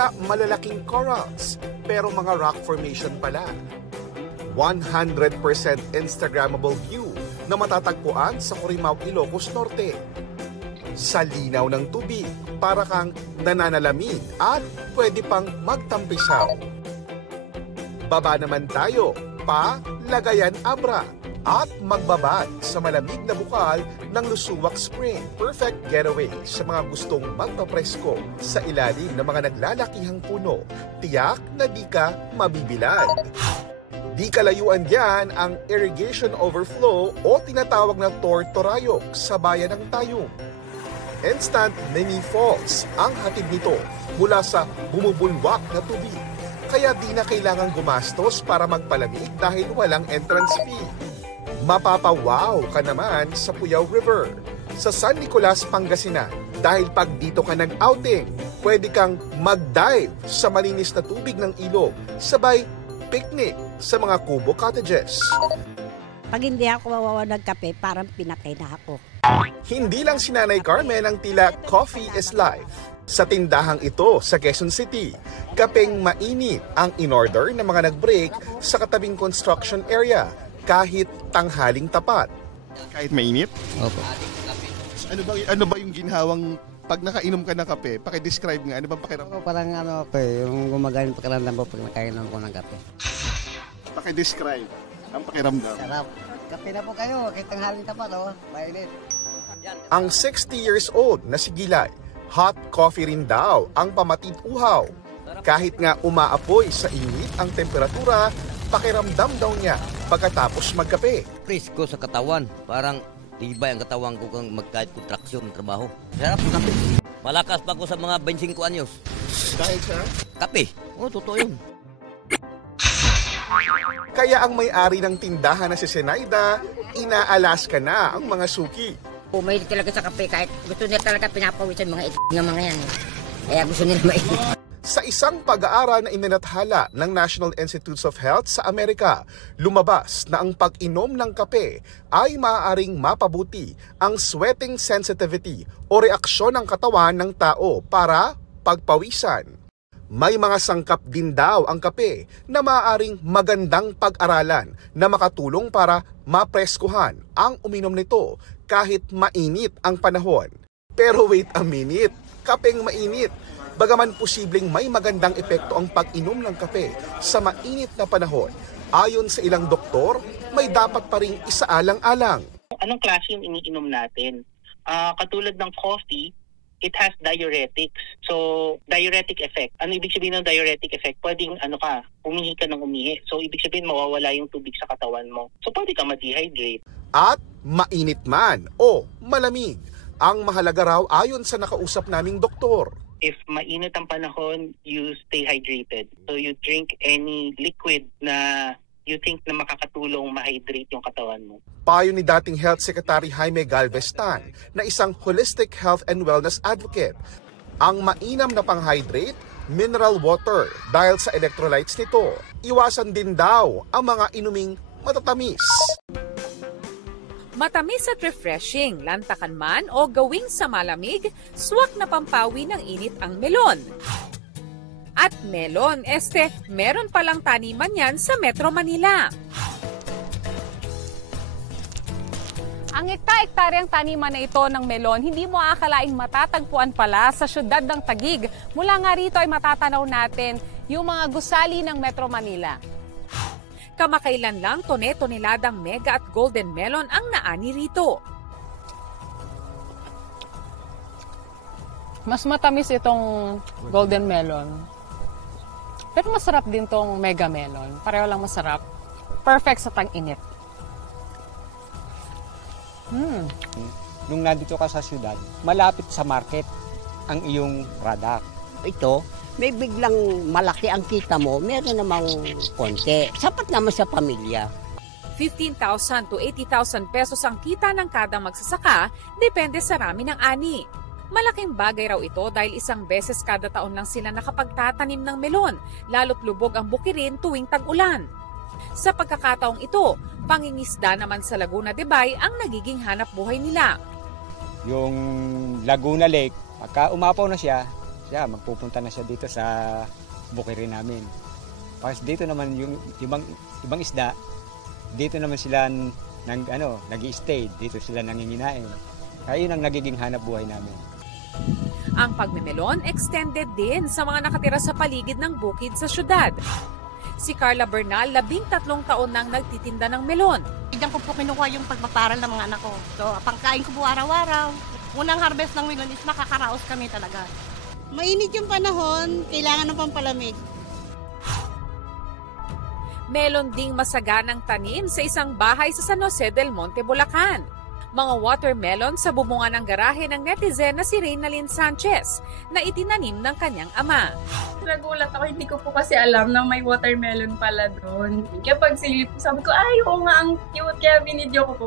kaya malalaking corals pero mga rock formation pala. 100% Instagrammable view na matatagpuan sa Corimao, Ilocos Norte. Sa linaw ng tubig, para kang nananalamig at pwede pang magtampisaw. Baba naman tayo, Lagayan Abra, at magbabad sa malamig na bukal ng Lusuwak Spring. Perfect getaway sa mga gustong magpapresko sa ilalim ng mga naglalakihang puno. Tiyak na di ka mabibilad. Di kalayuan diyan ang irrigation overflow o tinatawag na Tortorayog sa bayan ng Tayum. Instant mini falls ang hatid nito mula sa bumubulwak na tubig. Kaya di na kailangang gumastos para magpalamig dahil walang entrance fee. Mapapawaw ka naman sa Puyao River, sa San Nicolas, Pangasinan. Dahil pag dito ka nag-outing, pwede kang mag-dive sa malinis na tubig ng ilog, sabay picnic sa mga kubo cottages. Pag hindi ako mawawa ng kape, parang pinatay na ako. Hindi lang si Nanay Carmen ang tila coffee is life. Sa tindahang ito sa Quezon City, kapeng mainit ang in-order ng mga nag-break sa katabing construction area kahit tanghaling tapat. Kahit mainit? Opo. Ano ba yung ginhawang pag nakainom ka ng kape? Paki-describe nga, ano bang pakiramdam? Parang yung gumagaling pakiramdam ko pag nakainom ko ng kape. Paki-describe ang pakiramdam. Sarap. Kape na po kayo, kahit tanghaling tapat, mainit. Ang 60 years old na si Gilay, hot coffee rin daw ang pamatid uhaw. Kahit nga umaapoy sa init ang temperatura, pakiramdam daw niya pagkatapos magkape. Presko sa katawan, parang tibay ang katawan ko kung magkahit kontraksyon ng trabaho. Sarap ng kape. Malakas pa ko sa mga 25 anyos. Dahil sa? Kape. Totoo yun. Kaya ang may-ari ng tindahan na si Senaida, inaalaska na ang mga suki. Pumayos talaga sa kape kahit gusto nila talaga pinapawisan mga ng mga yan. Kaya gusto nila mainit. Sa isang pag-aaral na inanathala ng National Institutes of Health sa Amerika, lumabas na ang pag-inom ng kape ay maaaring mapabuti ang sweating sensitivity o reaksyon ng katawan ng tao para pagpawisan. May mga sangkap din daw ang kape na maaaring magandang pag-aralan na makatulong para mapreskuhan ang uminom nito kahit mainit ang panahon. Pero wait a minute, kapeng mainit. Bagaman posibleng may magandang epekto ang pag-inom ng kape sa mainit na panahon, ayon sa ilang doktor, may dapat pa ring isaalang-alang. Anong klase yung iniinom natin? Katulad ng coffee, it has diuretics. So, diuretic effect. Ano ibig sabihin ng diuretic effect? Pwedeng umihi ka ng umihi. So, ibig sabihin mawawala yung tubig sa katawan mo. So, pwede ka ma-dehydrate. At mainit man o malamig, ang mahalaga raw ayon sa nakausap naming doktor. If mainit ang panahon, you stay hydrated. So, you drink any liquid na you think na makakatulong ma-hydrate yung katawan mo. Payo ni dating Health Secretary Jaime Galvestan na isang holistic health and wellness advocate. Ang mainam na pang-hydrate, mineral water dahil sa electrolytes nito. Iwasan din daw ang mga inuming matatamis. Matamis at refreshing, lantakan man o gawing sa malamig, swak na pampawi ng init ang melon. At melon, meron palang taniman yan sa Metro Manila. Ang ekta-ektaryang taniman na ito ng melon, hindi mo aakalaing matatagpuan pala sa syudad ng Taguig. Mula nga rito ay matatanaw natin yung mga gusali ng Metro Manila. Kamakailan lang tone-toneladang mega at golden melon ang naani rito. Mas matamis itong golden melon. Pero masarap din tong mega melon. Pareho lang masarap. Perfect sa tang-init. Nung nandito ka sa syudad, malapit sa market ang iyong product. Ito, may biglang malaki ang kita mo, meron namang konti. Sapat naman sa pamilya. 15,000 to 80,000 pesos ang kita ng kada magsasaka, depende sa rami ng ani. Malaking bagay raw ito dahil isang beses kada taon lang sila nakapagtatanim ng melon, lalo't lubog ang bukirin tuwing tag-ulan. Sa pagkakataong ito, pangingisda naman sa Laguna de Bay ang nagiging hanap buhay nila. Yung Laguna Lake, pagka umapaw na siya, siya, magpupunta na siya dito sa bukiri namin. Tapos dito naman yung ibang isda, dito naman sila nag-i-stay, dito sila nanginginain. Kaya yun ang nagiging hanap buhay namin. Ang pagmemelon extended din sa mga nakatira sa paligid ng bukid sa syudad. Si Carla Bernal, 13 taon nang nagtitinda ng melon. Diyan ko po kinukuha yung pagpaparal ng mga anak ko. So, pangkain ko po araw-araw. Unang harvest ng melon is makakaraos kami talaga. Mainit yung panahon, kailangan ng pampalamig. Melon ding masaganang tanim sa isang bahay sa San Jose del Monte, Bulacan. Mga watermelon sa bubungan ng garahe ng netizen na si Reynalyn Sanchez na itinanim ng kanyang ama. Nagulat ako, hindi ko po kasi alam na may watermelon pala doon. Kapag silip, sabi ko, ay, oo nga, ang cute, kaya binidyo ko po.